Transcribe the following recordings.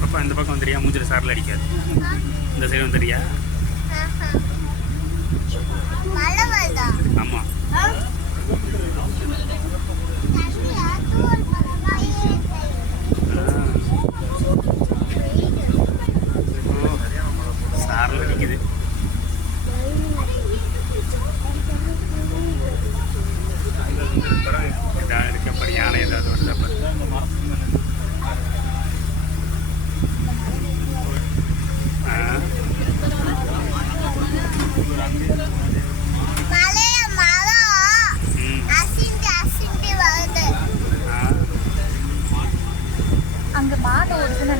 பாப்பா இந்த பக்கம் வந்துறியா? மூஞ்சில சாரல் அடிக்காது. இந்த சைடு வந்துறியா? ஆமா. சாரல் அடிக்குது. இருக்கப்படி யானை ஏதாவது வருது.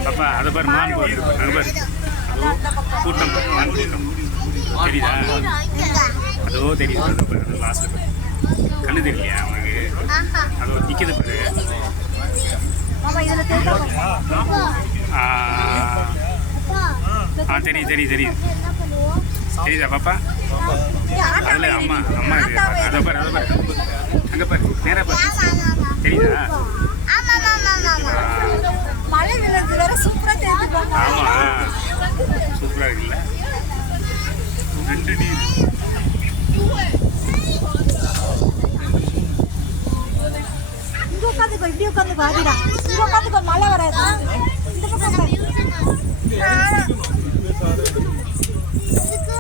பாப்பா அதை பாரு, மான் போகுது. அங்கே பாரு, கூட்டம் பாரு, மான் கூட்டம் தெரியுதா? அதோ தெரியுது. அதோ பாரு, அது லாஸ்ட்ல பாரு. கண்ணு தெரியலையா அவனுக்கு? அதோ நிற்கிது பாரு. தெரியுது தெரியுது தெரியுது. தெரியுதா பாப்பா? அதில் அம்மா அம்மா இருக்கு. அதை பாரு, அதை பாரு, அங்கே பாரு, நேராக பாரு. தெரியுதா? ஆமா, சூப்பரா இருக்குல்ல. ரெண்டு நீர் இங்க உட்காந்துக்கோ, இப்படி உட்காந்து பாதிடா. இங்க உட்காந்துக்கோ, மழை வராது. இந்த பக்கம்